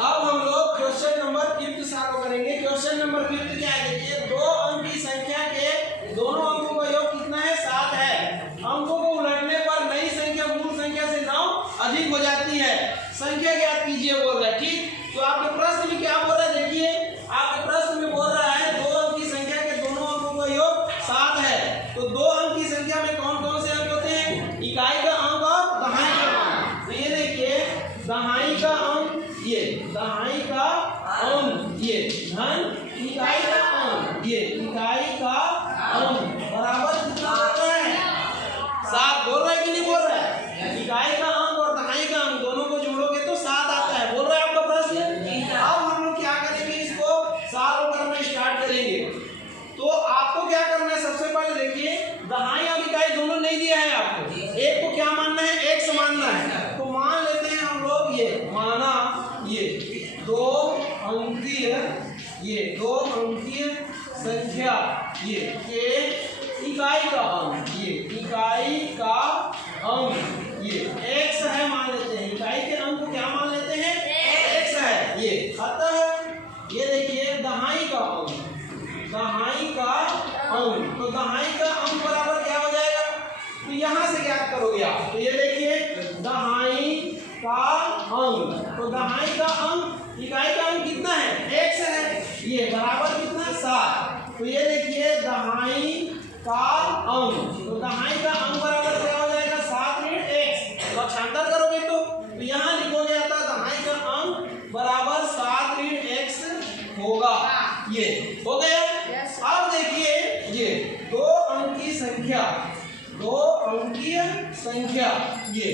अब हम लोग क्वेश्चन नंबर 5 सॉल्व करेंगे। क्वेश्चन नंबर 5 क्या है, देखिए 2 अंक की संख्या के दोनों अंकों का योग कितना है, 7 है। अंकों को उलटने पर नई संख्या मूल संख्या से 9 अधिक हो जाती है। संख्या ज्ञात कीजिए बोल रहा है। ठीक, तो आपके प्रश्न में क्या बोल रहा है, देखिए आपके प्रश्न में बोल रहा है 2 अंक की संख्या के दोनों अंकों का योग 7 है। तो 2 अंक की संख्या में कौन कौन से अंक होते हैं, इकाई का अंक और दहाई का अंक। तो ये देखिए दहाई का अंक, ये दहाई का अंक, ये धन इकाई का अंक, ये इकाई का अंक बराबर कितना होता है, 7। बोल रहा है कि नहीं बोल रहा है, इकाई का अंक और दहाई का अंक दोनों को जोड़ोगे तो 7 आता है। बोल रहा है आपका प्रश्न। अब हम लोग क्या करेंगे, इसको सॉल्व करना स्टार्ट करेंगे। तो आपको क्या करना है, सबसे पहले देखिए दहाई और इकाई दोनों नहीं दिया है आपको, एक को क्या मानना है, x मानना है। तो मान लेते हैं हम लोग, ये माना ये 2 अंकीय, ये 2 अंकीय संख्या ये के इकाई का अंक, ये इकाई का अंक ये x है मान लेते हैं। इकाई के अंक को क्या मान लेते हैं, x है ये। अतः ये देखिए दहाई का अंक, दहाई का अंक, तो दहाई का अंक बराबर क्या हो जाएगा, तो यहाँ से क्या करोगे आप, तो ये देखिए दहाई का अंक, तो दहाई का अंक इकाई का अंक कितना है, x है, ये बराबर कितना 7। तो ये देखिए दहाई का अंक, तो दहाई का अंक बराबर क्या हो जाएगा, 7 ऋण x। तो छांतर करोगे तो यहाँ लिखोगे आता दहाई का अंक बराबर 7 ऋण x होगा। ये हो गया। अब देखिए ये 2 अंकीय संख्या, 2 अंकीय संख्या ये,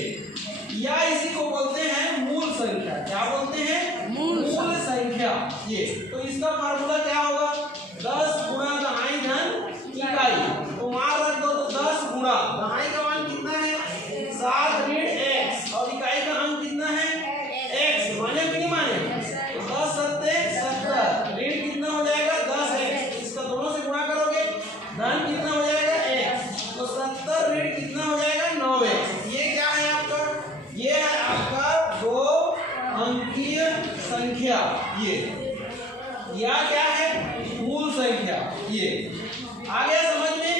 या इसी को बोलते हैं मूल संख्या। क्या बोलते हैं, मूल संख्या ये। तो इसका फार्मूला क्या होगा, 10 गुणा दहाई धन इकाई। तो मान रख दो, तो 10 गुणा दहाई का मान कितना है, 7 ऋण x, और इकाई का अंक कितना है, x। माने कि नहीं माने, तो 10 सत्ते 70, ऋण कितना हो जाएगा 10x। इसका दोनों से गुणा करोगे, धन कितना हो जाएगा x, तो 70 ऋण कितना हो जाएगा 9x। ये क्या है आपका, ये है आपका 2 अंकीय संख्या ये, या क्या है मूल संख्या ये। आ गया समझ में।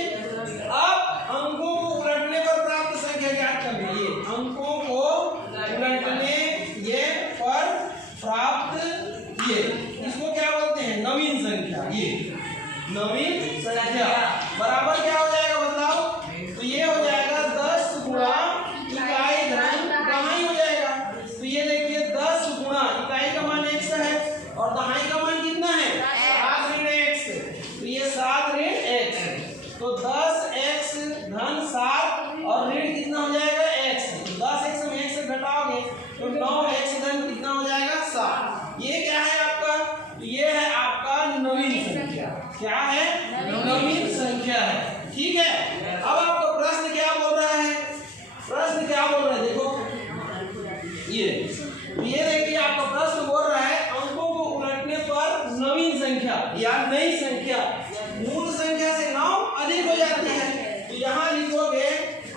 अब अंकों को उलटने पर प्राप्त संख्या ज्ञात करना। ये अंकों को उलटने ये पर प्राप्त, ये इसको क्या बोलते हैं, नवीन संख्या। ये नवीन संख्या बराबर क्या हो जाएगा बताओ, तो ये हो जाएगा 10 गुणा इकाई धन दहाई हो जाएगा। तो ये देखिए 10 गुणा इकाई का मान x है और दहाई का मान कितना है, 7 ऋण x। तो ये 7 ऋण x, तो 10x धन 7 और ऋण कितना हो जाएगा x। तो 10x में x से घटाओगे तो 9x धन कितना हो जाएगा 7। ये क्या है आपका, ये है आपका नवीन संख्या। क्या है, नवीन संख्या है। ठीक है। अब आपका प्रश्न क्या बोल रहा है, प्रश्न क्या बोल रहा है, देखो ये देखिए आपका प्रश्न बोल रहा है अंकों को उलटने पर नवीन संख्या या नई संख्या मूल संख्या से 9 अधिक हो जाती है। तो यहाँ लिखोगे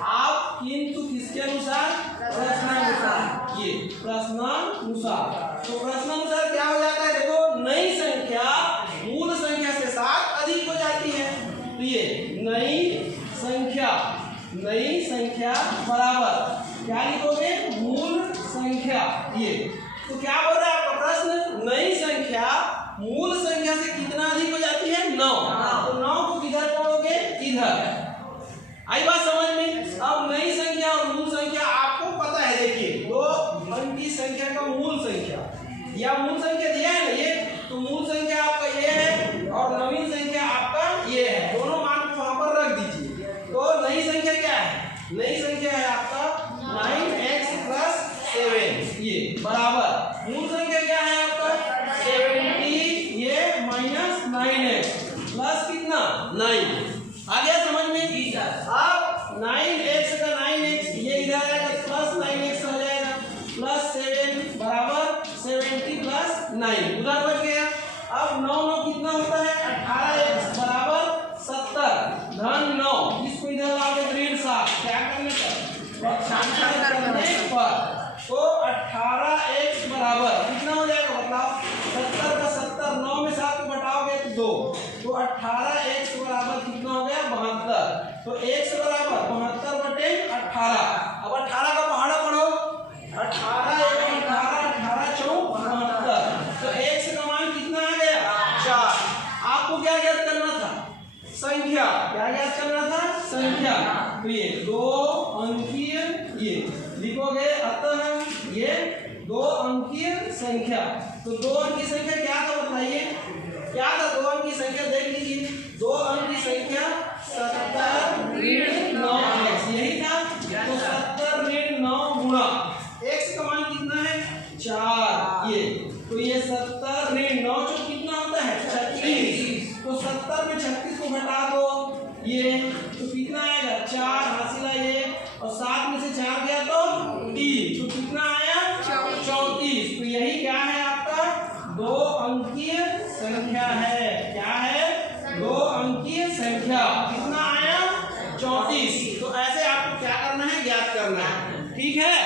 आप, किंतु किसके अनुसार, प्रश्नानुसार। ये प्रश्नानुसार, तो प्रश्नानुसार क्या हो जाता है, देखो नई संख्या मूल संख्या से 7 अधिक हो जाती है। तो ये नई संख्या बराबर क्या लिखोगे, मूल संख्या। ये तो क्या बोल रहा है आपका प्रश्न, नई संख्या मूल संख्या से कितना अधिक हो जाती है, 9। तो 9 को किधर पढ़ोगे, इधर। आई बात समझ में। अब नई संख्या और मूल संख्या आपको पता है, देखिए 2 अंक की संख्या का मूल संख्या या मूल संख्या दिया है ना ये, तो मूल संख्या आपका ये है और नवीन संख्या आपका ये है। दोनों मान को वहां पर रख दीजिए। तो नई संख्या क्या है, नई संख्या है आपका 9x + 7 ये बराबर मूल संख्या क्या है आपका 70 ये -9x प्लस कितना 9। आ गया समझ में। अब 9x का 9x ये इधर आएगा प्लस 9x हो जाएगा प्लस 7 बराबर 70 + 9 उधर बच गया। अब 9 9 कितना होता है 18x बराबर 70 धन 9। इसको इधर लाओगे ऋण 7 क्या करने पर छांछाड़ करने पर, तो 18x बराबर कितना हो जाएगा तो x बराबर 72/18। अब 18 का पहाड़ा पढ़ो, 18 × 18 18 चौक 72। तो x का मान कितना आ गया 4। आपको क्या ज्ञात करना था? संख्या। क्या ज्ञात करना था? संख्या। तो ये 2 अंकीय ये लिखोगे, अतः ये 2 अंकीय संख्या। तो 2 अंक की संख्या क्या था बताइए? क्या था 2 अंक की संख्या? देख लीजिए, 2 अंक की संख्या 70 ऋण 9 यही था। तो 70 ऋण 9 गुणा x का मान कितना है 4 ये। तो ये 70 ऋण 9 जो कितना होता है 36। तो 70 में 36 को घटा दो ये, तो कितना आएगा 4 हासिला ये, और 7 में से 4 गया तो 3, तो कितना आया 34। तो यही क्या है आपका 2 अंकीय संख्या है। क्या है? 2 अंकीय संख्या। कितना आया 34। तो ऐसे आपको क्या करना है? ज्ञात करना है। ठीक है।